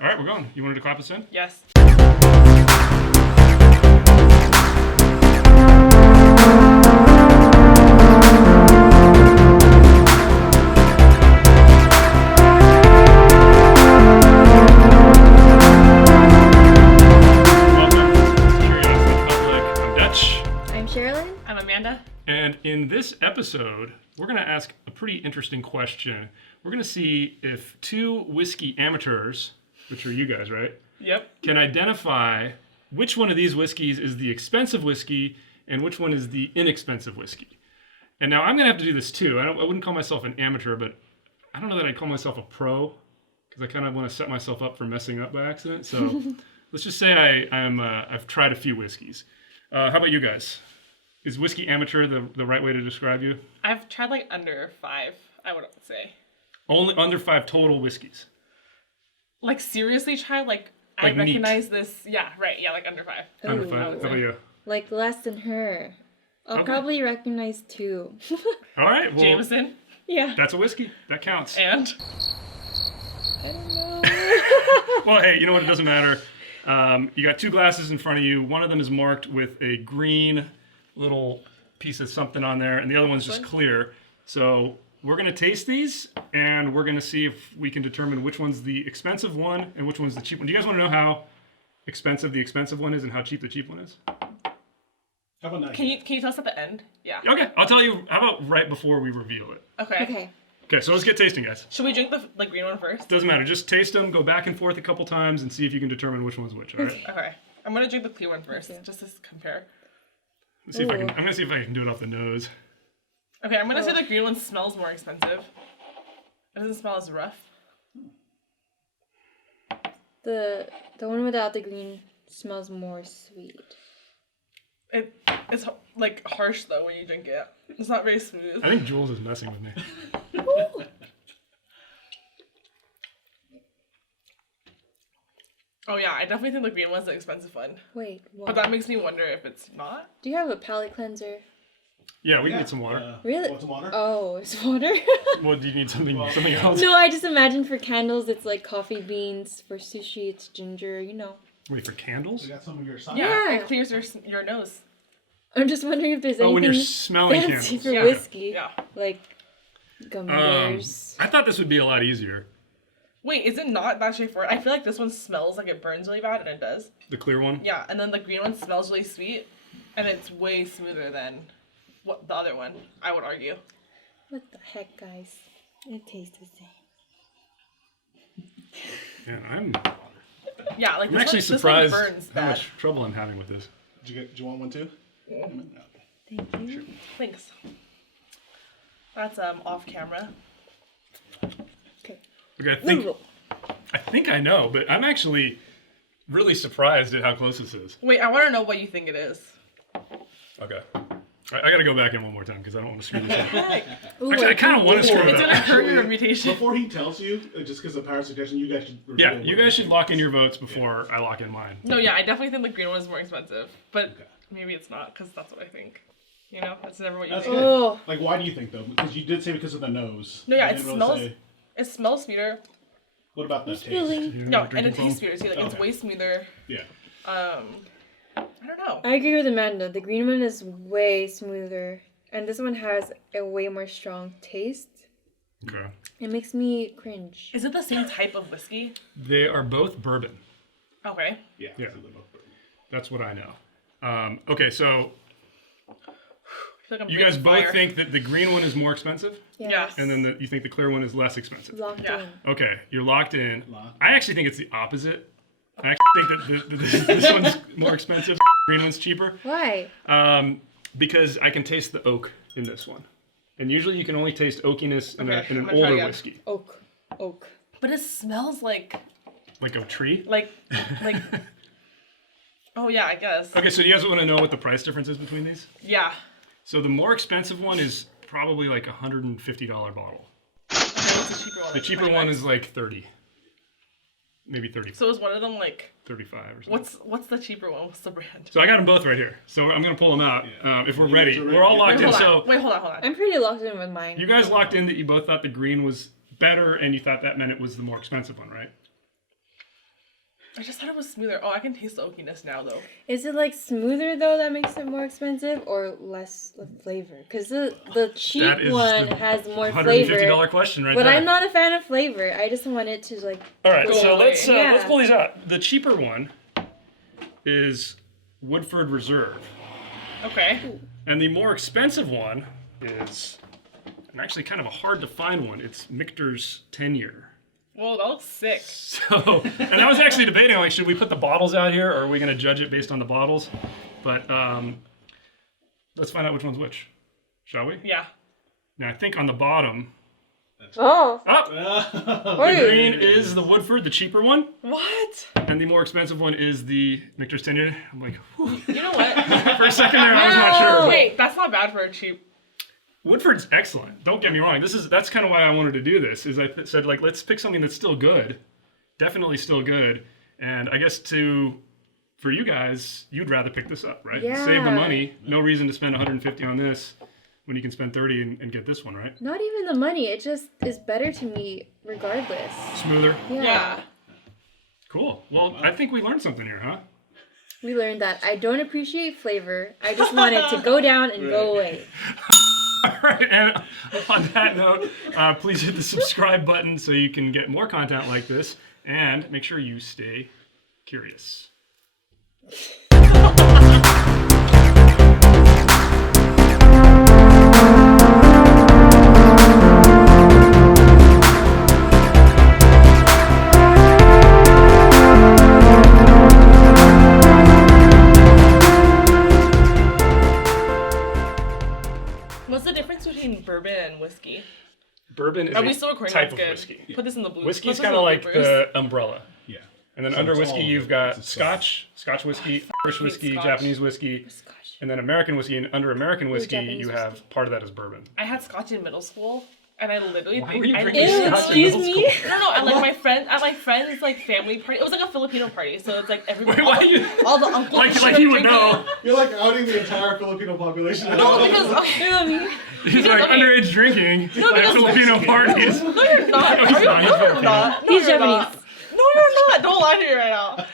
All right, we're going. You wanted to clap us in? Yes. I'm Amanda. And in this episode, we're going to ask a pretty interesting question. We're going to see if two whiskey amateurs, which are you guys, right? Yep. Can identify which one of these whiskeys is the expensive whiskey and which one is the inexpensive whiskey. And now I'm going to have to do this too. I wouldn't call myself an amateur, but I don't know that I'd call myself a pro because I kind of want to set myself up for messing up by accident. So let's just say I've tried a few whiskeys. How about you guys? Is whiskey amateur the right way to describe you? I've tried like under 5, I would say. Only under 5 total whiskeys. Like seriously tried? Like I recognize this. Yeah, right. Yeah, like under 5. Under 5. How about you? Like less than her. I'll probably recognize 2. All right. Well, Jameson. Yeah. That's a whiskey. That counts. And? I don't know. Well, hey, you know what? It doesn't matter. You got 2 glasses in front of you. One of them is marked with a green little piece of something on there, and the other one's just clear. So we're going to taste these, and we're going to see if we can determine which one's the expensive one and which one's the cheap one. Do you guys want to know how expensive the expensive one is and how cheap the cheap one is? How about that? Can you tell us at the end? Yeah. Okay, I'll tell you. How about right before we reveal it? Okay. Okay, so let's get tasting, guys. Should we drink the green one first? Doesn't matter. Just taste them, go back and forth a couple times, and see if you can determine which one's which, all right? Okay. I'm going to drink the clear one first, just to compare. Let's see if I'm going to see if I can do it off the nose. Okay, I'm going to say the green one smells more expensive. It doesn't smell as rough. The one without the green smells more sweet. It's like harsh though when you drink it. It's not very smooth. I think Jules is messing with me. Oh yeah, I definitely think the green one's the expensive one. Wait, what? But that makes me wonder if it's not. Do you have a palate cleanser? Yeah, we can get some water. Really? Want some water? Oh, it's water? Well, do you need something else? No, I just imagine for candles it's like coffee beans. For sushi it's ginger, you know. Wait, for candles? We got some of your side. Yeah, it clears your nose. I'm just wondering if there's anything when you're smelling fancy candles. for Yeah. whiskey. Yeah. Like gummy bears. I thought this would be a lot easier. Wait, is it not that straightforward? I feel like this one smells like it burns really bad, and it does. The clear one? Yeah, and then the green one smells really sweet, and it's way smoother than what the other one, I would argue. What the heck, guys? It tastes the same. Yeah, I'm Yeah, like this actually one, surprised this one burns how bad. much trouble I'm having with this. Do you want one too? Thank you. Sure. Thanks. That's off camera. Okay. Okay, I think I know, but I'm actually really surprised at how close this is. Wait, I want to know what you think it is. Okay. I gotta go back in one more time because I don't want to screw this up. Ooh, Actually, I kind of want to screw it It's up. gonna hurt your reputation. Before he tells you, just because of power suggestion, you guys should. Yeah, you guys should lock in your votes before I lock in mine. No, yeah, I definitely think the green one is more expensive, but maybe it's not because that's what I think. You know, that's never what you That's think. good. Oh. Like, why do you think though? Because you did say because of the nose. No, yeah, You it didn't smells. say- It smells sweeter. What about the taste? Really? You know No, what and it drinking tastes from? sweeter too. Like it's Okay. way smoother. Yeah. I don't know. I agree with Amanda. The green one is way smoother. And this one has a way more strong taste. Okay. It makes me cringe. Is it the same type of whiskey? They are both bourbon. Okay. Yeah. Yeah. so they're both bourbon. That's what I know. Okay, so I feel like I'm you guys breathing both fire. think that the green one is more expensive, Yes. and then you think the clear one is less expensive. Locked Yeah. in. Okay, you're locked in. Locked. I actually think it's the opposite. I actually think that this one's more expensive. The green one's cheaper. Why? Because I can taste the oak in this one. And usually you can only taste oakiness in, Okay, in I'm an gonna try older again. whiskey. Oak. But it smells like Like a tree? like. Oh yeah, I guess. Okay, so do you guys want to know what the price difference is between these? Yeah. So the more expensive one is probably like a $150 bottle. Okay, what's the cheaper one? The cheaper 29? one is like 30. Maybe 30, So is one of them like 35 or something. what's the cheaper one? What's the brand? So I got them both right here. So I'm going to pull them out if we're You ready. guys are We're all ready. locked in. Wait, So hold on. I'm pretty locked in with mine. you guys locked in that you both thought the green was better and you thought that meant it was the more expensive one, right? I just thought it was smoother. Oh, I can taste the oakiness now, though. Is it like smoother though that makes it more expensive, or less flavor? Because the cheap That is one the has more $150 flavor. question right But there. I'm not a fan of flavor. I just want it to like. All right, go so away. let's Yeah. pull these out. The cheaper one is Woodford Reserve, Okay. and the more expensive one is, and actually kind of a hard to find one. It's Michter's 10-year. Well, that looks sick. So, and I was actually debating, like, should we put the bottles out here, or are we going to judge it based on the bottles? But let's find out which one's which, shall we? Yeah. Now, I think on the bottom, Oh. the Wait. green is the Woodford, the cheaper one, What? and the more expensive one is the Michter's 10-year. I'm like, whew. You know what? For a second there, I was not sure. Wait, that's not bad for a cheap. Woodford's excellent. Don't get me wrong. That's kind of why I wanted to do this. Is I said, like, let's pick something that's still good, definitely still good, and I guess for you guys, you'd rather pick this up, right? Yeah. Save the money. No reason to spend 150 on this when you can spend 30 and get this one, right? Not even the money. It just is better to me regardless. Smoother. Yeah. Cool. Well, I think we learned something here, huh? We learned that I don't appreciate flavor. I just want it to go down and go away. All right, and on that note, please hit the subscribe button so you can get more content like this, and make sure you stay curious. What's the difference between bourbon and whiskey? Bourbon is Are we a still recording? type That's of good. whiskey. Put this in the blue. Whiskey's put this kind in of the like bloopers. the umbrella. Yeah. And then So under it's whiskey, all you've of it. got It's a Scotch whiskey, Irish whiskey, Scotch. Japanese whiskey, Gosh. and then American whiskey. And under American whiskey, Japanese you have part of that is bourbon. I had Scotch in middle school, and I literally Why think were you I drinking literally- Scotch in Excuse middle me? school? No, at my friend's like family party. It was like a Filipino party, so it's like everybody. Wait, why you? All the uncles. Like and shit you are would drinking. know. You're like outing the entire Filipino population. No, because okay. He's like okay. underage drinking at because- Filipino parties. No, you're not. No, he's Are you? not. He's No, you're Filipino. not. No, He's you're Japanese. not. No, you're not. Don't lie to me right now.